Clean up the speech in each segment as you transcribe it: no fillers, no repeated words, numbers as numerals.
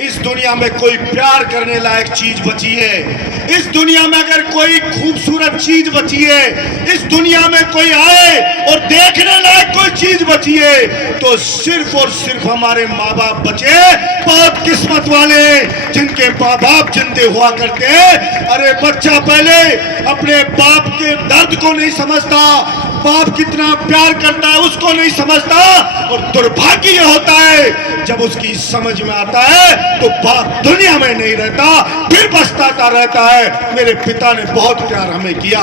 इस दुनिया में कोई प्यार करने लायक चीज बची है, इस दुनिया में अगर कोई खूबसूरत चीज बची है, इस दुनिया में कोई आए और देखने लायक कोई चीज बची है, तो सिर्फ और सिर्फ हमारे माँ बाप बचे। बहुत किस्मत वाले जिनके माँ बाप जिंदे हुआ करते हैं। अरे बच्चा पहले अपने बाप के दर्द को नहीं समझता, बाप कितना प्यार करता है उसको नहीं समझता, और दुर्भाग्य यह होता है जब उसकी समझ में आता है तो बाप दुनिया में नहीं रहता, फिर पछताता रहता है। मेरे पिता ने बहुत प्यार हमें किया,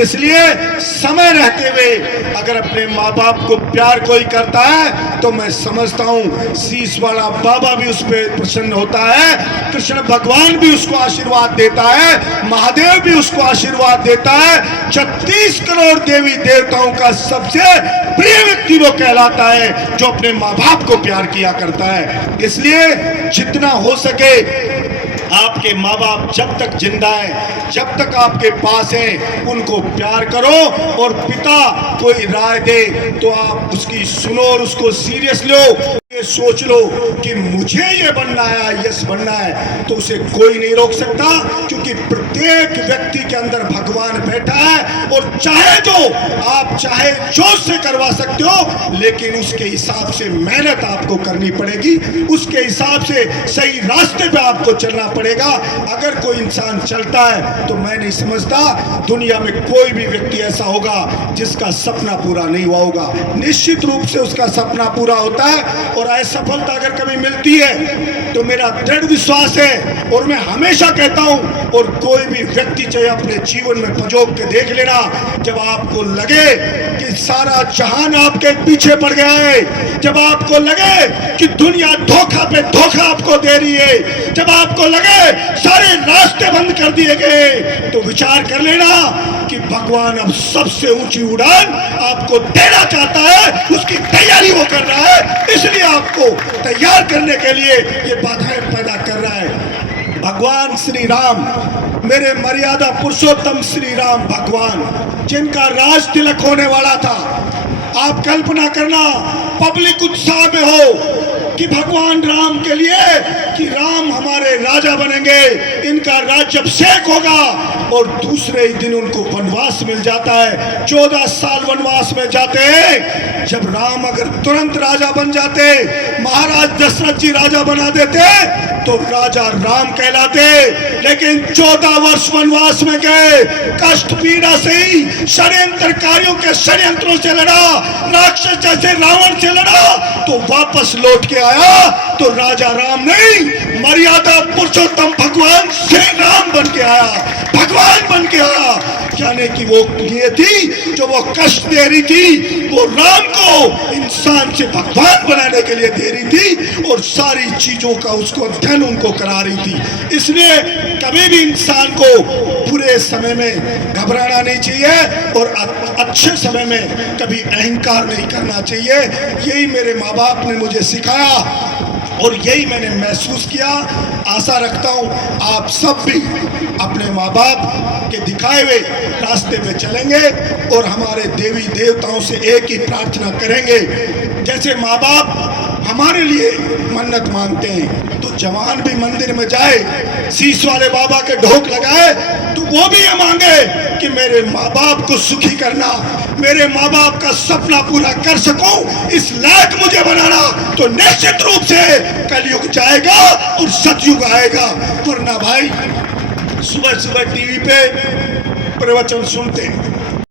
इसलिए समय रहते हुए अगर अपने माँ बाप को प्यार कोई करता है तो मैं समझता हूँ शीश वाला बाबा भी उस पर प्रसन्न होता है, कृष्ण भगवान भी उसको आशीर्वाद देता है, महादेव भी उसको आशीर्वाद देता है। 36 करोड़ देवी देवताओं का सबसे प्रिय व्यक्ति वो कहलाता है जो अपने माँ बाप को प्यार किया करता है। इसलिए जितना हो सके आपके माँ बाप जब तक जिंदा है, जब तक आपके पास हैं, उनको प्यार करो। और पिता कोई राय दे तो आप उसकी सुनो और उसको सीरियस लो। ये सोच लो कि मुझे ये बनना है, यस बनना है, तो उसे कोई नहीं रोक सकता, क्योंकि प्रत्येक व्यक्ति के अंदर भगवान बैठा है। और चाहे जो आप चाहे जोश से करवा सकते हो, लेकिन उसके हिसाब से मेहनत आपको करनी पड़ेगी, उसके हिसाब से सही रास्ते पे आपको चलना पड़ेगा। अगर कोई इंसान चलता है तो मैं नहीं समझता दुनिया में कोई भी व्यक्ति ऐसा होगा जिसका सपना पूरा नहीं हुआ होगा। निश्चित रूप से उसका सपना पूरा होता है, और असफलता अगर कभी मिलती है तो मेरा दृढ़ विश्वास है, और मैं हमेशा कहता हूं, और कोई भी व्यक्ति चाहे अपने जीवन में पजोक के देख लेना, जब आपको लगे कि सारा जहान आपके पीछे पड़ गया है, जब आपको लगे कि दुनिया धोखा पे धोखा आपको दे रही है, जब आपको लगे सारे रास्ते बंद कर दिए गए, तो विचार कर लेना कि भगवान अब सबसे ऊंची उड़ान आपको देना चाहता है, उसकी तैयारी वो कर रहा है। इसलिए आपको तैयार करने के लिए ये बाधाएं पैदा कर रहा है। भगवान श्री राम, मेरे मर्यादा पुरुषोत्तम श्री राम भगवान, जिनका राज तिलक होने वाला था, आप कल्पना करना पब्लिक उत्साह में हो कि भगवान राम के लिए कि राम हमारे राजा बनेंगे, इनका राज्य अभिषेक होगा, और दूसरे ही दिन उनको वनवास मिल जाता है। 14 साल वनवास में जाते हैं। जब राम अगर तुरंत राजा बन जाते, महाराज दशरथ जी राजा बना देते, तो राजा राम कहलाते। लेकिन 14 वर्ष वनवास में गए, कष्ट पीड़ा से ही षड्यंत्रकारियों के षड्यंत्रों से लड़ा, राक्षस जैसे रावण से लड़ा, तो वापस लौट के आया तो राजा राम नहीं, मर्यादा पुरुषोत्तम भगवान श्री राम बन के आया, भगवान बन के आया। यानी कि वो ये थी जो वो कष्ट दे रही थी, वो राम को इंसान से भगवान बनाने के लिए दे रही थी, और सारी चीजों का उसको धन उनको करा रही थी। इसलिए कभी भी इंसान को बुरे समय में घबराना नहीं चाहिए, और अच्छे समय में कभी अहंकार नहीं करना चाहिए। यही मेरे माँ बाप ने मुझे सिखाया, और यही मैंने महसूस किया। आशा रखता हूँ आप सब भी अपने माँ बाप के दिखाए हुए रास्ते पे चलेंगे, और हमारे देवी देवताओं से एक ही प्रार्थना करेंगे। जैसे माँ बाप हमारे लिए मन्नत मांगते हैं, तो जवान भी मंदिर में जाए, शीश वाले बाबा के ढोक लगाए, तो वो भी ये मांगे कि मेरे माँ बाप को सुखी करना, मेरे माँ बाप का सपना पूरा कर सकूं, इस लायक मुझे बनाना। तो निश्चित रूप से कलयुग जाएगा और सतयुग आएगा। वरना भाई सुबह सुबह टीवी पे प्रवचन सुनते हैं,